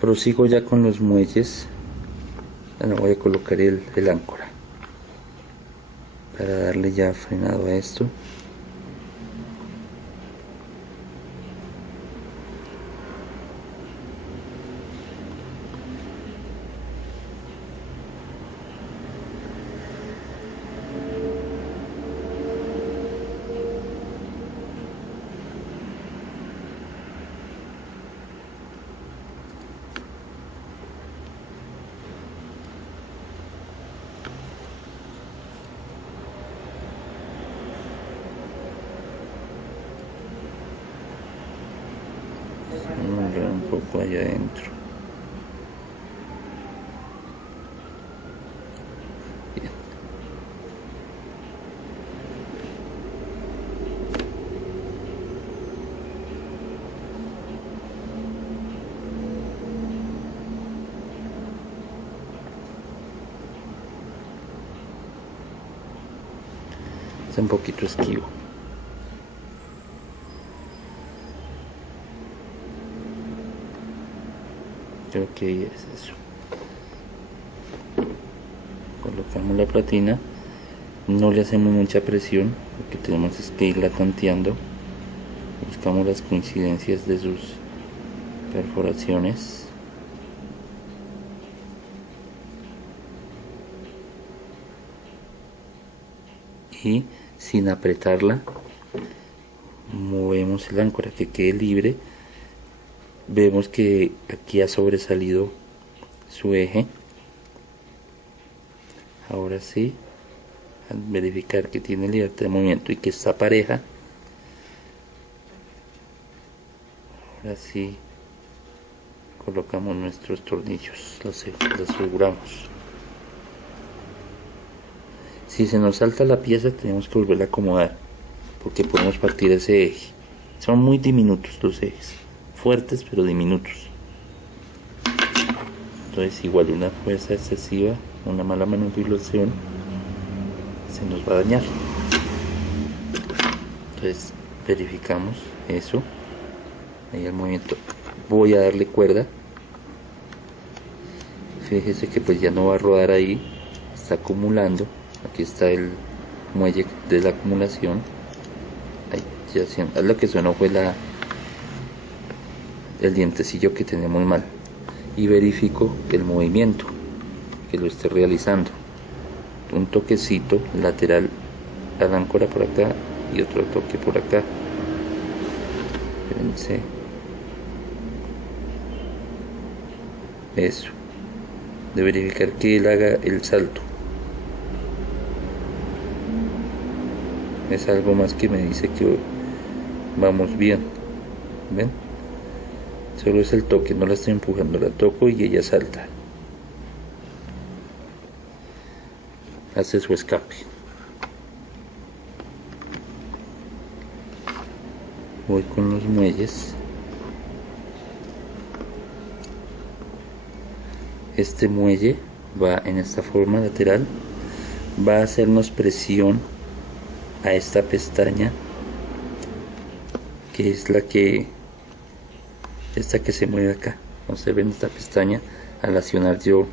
Prosigo ya con los muelles. Ahora voy a colocar el áncora para darle ya frenado a esto. Un poco allá adentro. Bien. Está un poquito esquivo. Creo que es eso. Colocamos la platina, no le hacemos mucha presión, lo que tenemos es que irla tanteando. Buscamos las coincidencias de sus perforaciones. Y sin apretarla, movemos el áncora que quede libre. Vemos que aquí ha sobresalido su eje. Ahora sí, al verificar que tiene libertad de movimiento y que está pareja, ahora sí colocamos nuestros tornillos, los aseguramos. Si se nos salta la pieza tenemos que volverla a acomodar porque podemos partir ese eje. Son muy diminutos los ejes, fuertes pero diminutos. Entonces igual una fuerza excesiva, una mala manipulación se nos va a dañar. Entonces verificamos eso. Ahí el movimiento. Voy a darle cuerda. Fíjese que pues ya no va a rodar ahí, está acumulando. Aquí está el muelle de la acumulación. Ahí ya lo que sonó fue el dientecillo que tenemos mal. Y verifico el movimiento que lo esté realizando. Un toquecito lateral al áncora por acá y otro toque por acá. Fíjense. Eso. De verificar que él haga el salto. Es algo más que me dice que vamos bien. ¿Ven? Solo es el toque, no la estoy empujando, la toco y ella salta. Hace su escape. Voy con los muelles. Este muelle va en esta forma lateral, va a hacernos presión a esta pestaña, que es esta que se mueve acá. No se ven esta pestaña. Al accionar yo,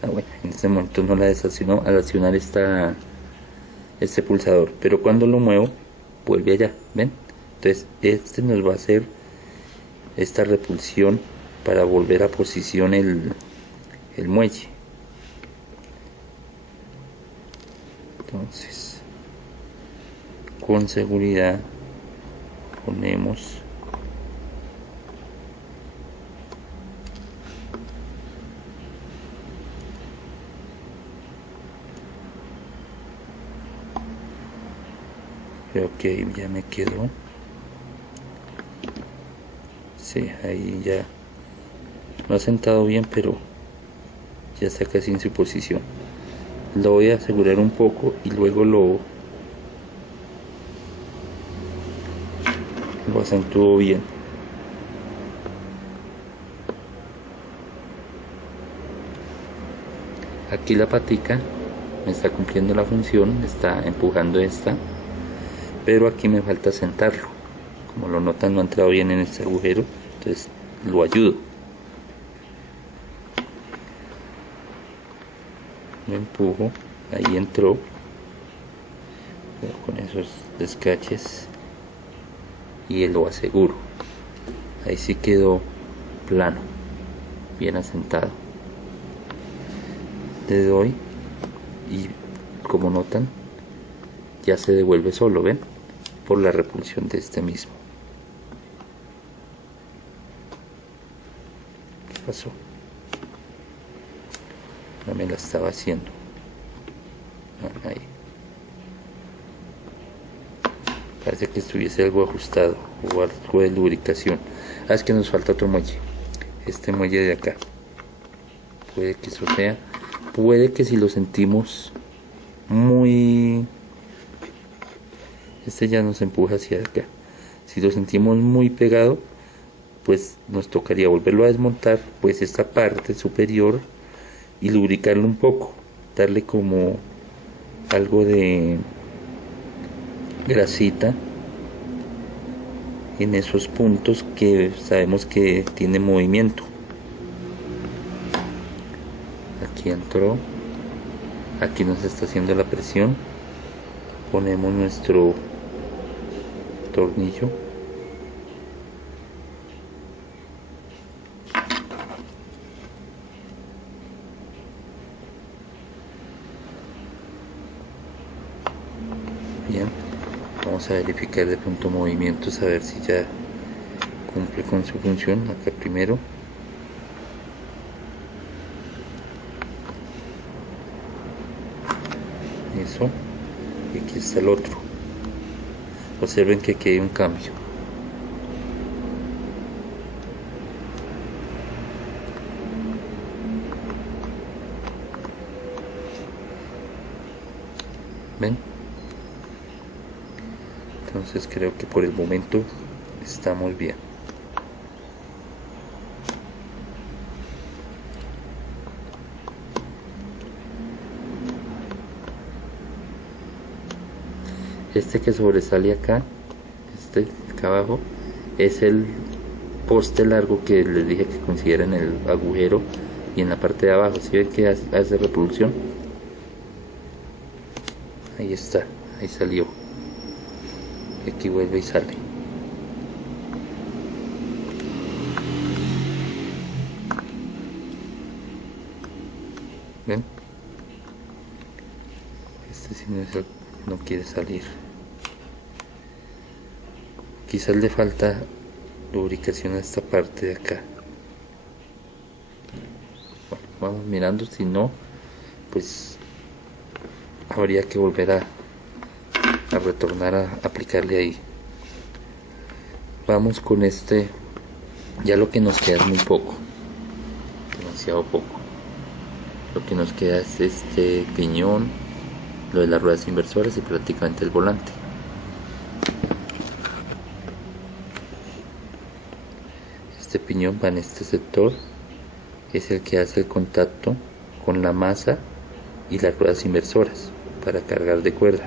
bueno, en este momento no la desacciono, al accionar este pulsador, pero cuando lo muevo vuelve allá, ven. Entonces este nos va a hacer esta repulsión para volver a posición el muelle. Entonces con seguridad ponemos creo que ya me quedó. Sí, ahí ya no ha sentado bien, pero ya está casi en su posición. Lo voy a asegurar un poco y luego lo acentúo bien. Aquí la patica me está cumpliendo la función, me está empujando esta, pero aquí me falta sentarlo. Como lo notan, no ha entrado bien en este agujero, entonces lo ayudo. lo empujo, ahí entró, pero con esos descaches y lo aseguro, ahí sí quedó plano, bien asentado. Le doy y como notan ya se devuelve solo, ven, por la repulsión de este mismo. ¿Qué pasó? No me la estaba haciendo. Ahí. Parece que estuviese algo ajustado o algo de lubricación. Es que nos falta otro muelle. Este muelle de acá. Puede que eso sea. Puede que si lo sentimos muy... Este ya nos empuja hacia acá. Si lo sentimos muy pegado, pues nos tocaría volverlo a desmontar, pues esta parte superior, y lubricarlo un poco. Darle como algo de grasita en esos puntos que sabemos que tiene movimiento. Aquí entró, aquí nos está haciendo la presión, ponemos nuestro tornillo, bien, vamos a verificar de pronto movimientos, a ver si ya cumple con su función. Acá primero, eso, y aquí está el otro. Observen que aquí hay un cambio. ¿Ven? Entonces creo que por el momento estamos bien. Este que sobresale acá, este acá abajo, es el poste largo que les dije que coincidiera en el agujero y en la parte de abajo. ¿Sí ven que hace repulsión? Ahí está, ahí salió. Y aquí vuelve y sale. ¿Ven? Este sí no quiere salir. Quizás le falta lubricación a esta parte de acá. Bueno, vamos mirando, si no, pues habría que volver a retornar a aplicarle ahí. Vamos con este. Ya lo que nos queda es muy poco, demasiado poco. Lo que nos queda es este piñón, lo de las ruedas inversoras y prácticamente el volante. Este piñón va en este sector, es el que hace el contacto con la masa y las ruedas inversoras para cargar de cuerda.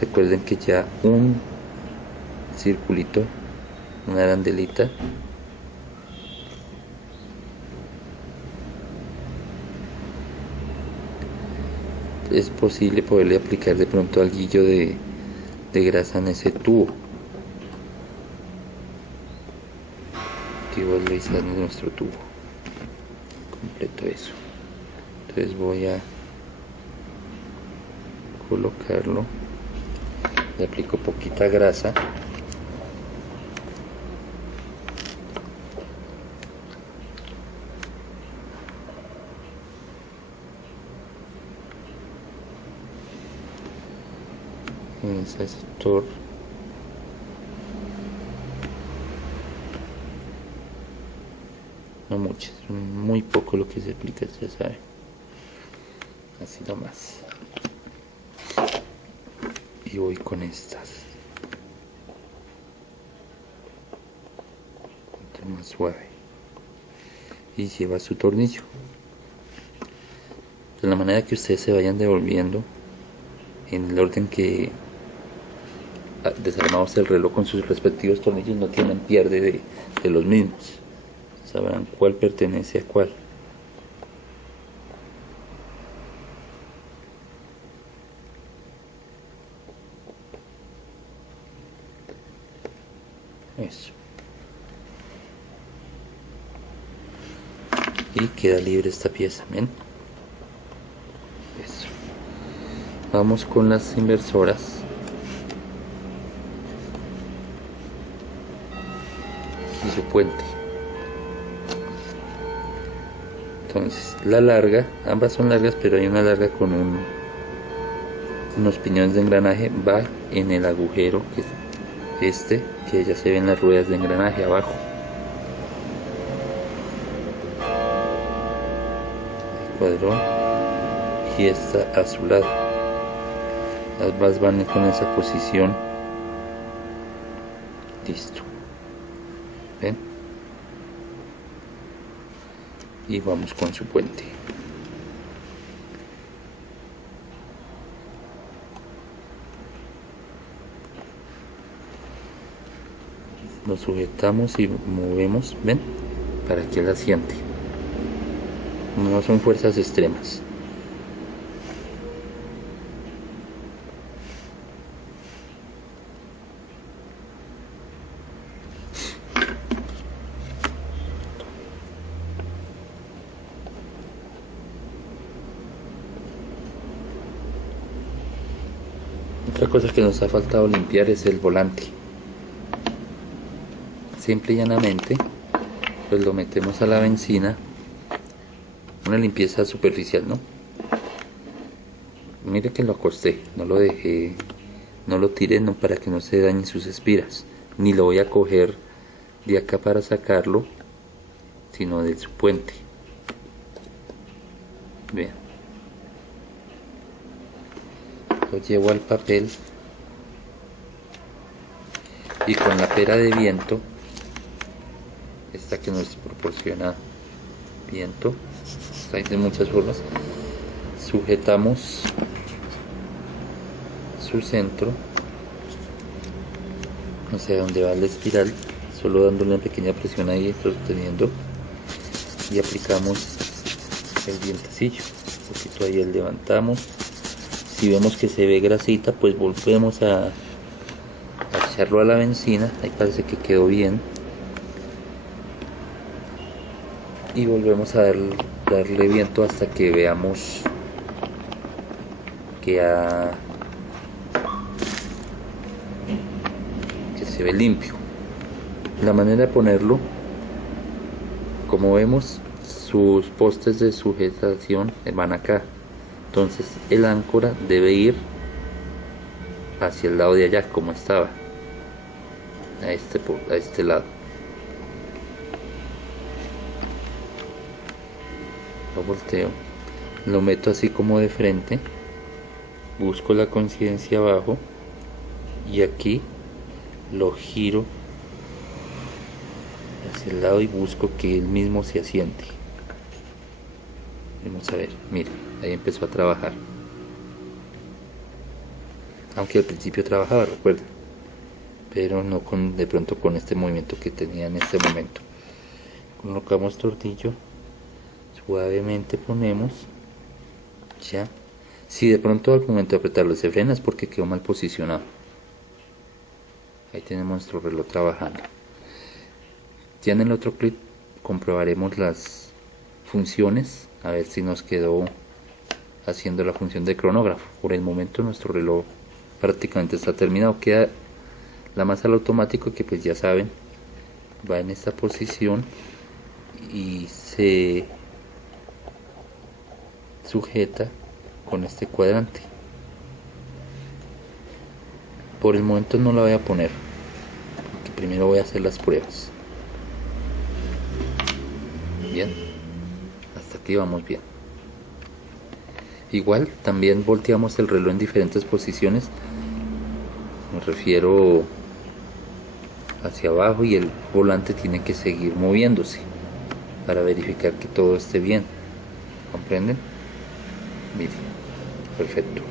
Recuerden que ya un circulito, una arandelita, es posible poderle aplicar de pronto alguillo de grasa en ese tubo. Aquí voy realizando nuestro tubo completo, eso. Entonces voy a colocarlo, le aplico poquita grasa. En ese sector no mucho, es muy poco lo que se aplica, ya saben, así nomás. Y voy con estas, más suave, y lleva su tornillo de la manera que ustedes se vayan devolviendo en el orden que desarmamos el reloj con sus respectivos tornillos, no tienen pierde de los mismos, sabrán cuál pertenece a cuál. eso. Y queda libre esta pieza, ¿ven? Eso. Vamos con las inversoras. Y su puente. Entonces la larga, ambas son largas, pero hay una larga con unos piñones de engranaje, va en el agujero que es que ya se ven las ruedas de engranaje abajo. El cuadrón, y esta a su lado. Las van con esa posición. Listo. ¿Ven? Y vamos con su puente. Lo sujetamos y movemos, ¿ven? Para que él asiente. No son fuerzas extremas. Otra cosa que nos ha faltado limpiar es el volante. Simple y llanamente, pues lo metemos a la benzina. Una limpieza superficial, ¿no? Mire que lo acosté, no lo dejé, no lo tiré, no, para que no se dañen sus espiras. Ni lo voy a coger de acá para sacarlo, sino de su puente. Vean. Lo llevo al papel y con la pera de viento, esta que nos proporciona viento, hay de muchas formas, sujetamos su centro, no sé dónde va la espiral, solo dándole una pequeña presión ahí, sosteniendo, y aplicamos el vientecillo, un poquito ahí, levantamos. Si vemos que se ve grasita, pues volvemos a echarlo a la benzina. Ahí parece que quedó bien. Y volvemos a darle viento hasta que veamos que se ve limpio. La manera de ponerlo, como vemos, sus postes de sujetación van acá. Entonces el áncora debe ir hacia el lado de allá, como estaba, a este lado. Lo volteo, lo meto así como de frente, busco la conciencia abajo y aquí lo giro hacia el lado y busco que él mismo se asiente. Vamos a ver, miren, ahí empezó a trabajar. Aunque al principio trabajaba, recuerden, pero no de pronto con este movimiento que tenía en este momento. Colocamos tornillo, suavemente ponemos, ya. Si de pronto al momento de apretarlo se frena es porque quedó mal posicionado. Ahí tenemos nuestro reloj trabajando. Ya en el otro clip comprobaremos las funciones, a ver si nos quedó haciendo la función de cronógrafo. Por el momento nuestro reloj prácticamente está terminado. Queda la masa al automático, que pues ya saben, va en esta posición y se sujeta con este cuadrante. Por el momento no la voy a poner, porque primero voy a hacer las pruebas. Bien, hasta aquí vamos bien. Igual también volteamos el reloj en diferentes posiciones, me refiero hacia abajo, y el volante tiene que seguir moviéndose para verificar que todo esté bien. ¿Comprenden? Miren, perfecto.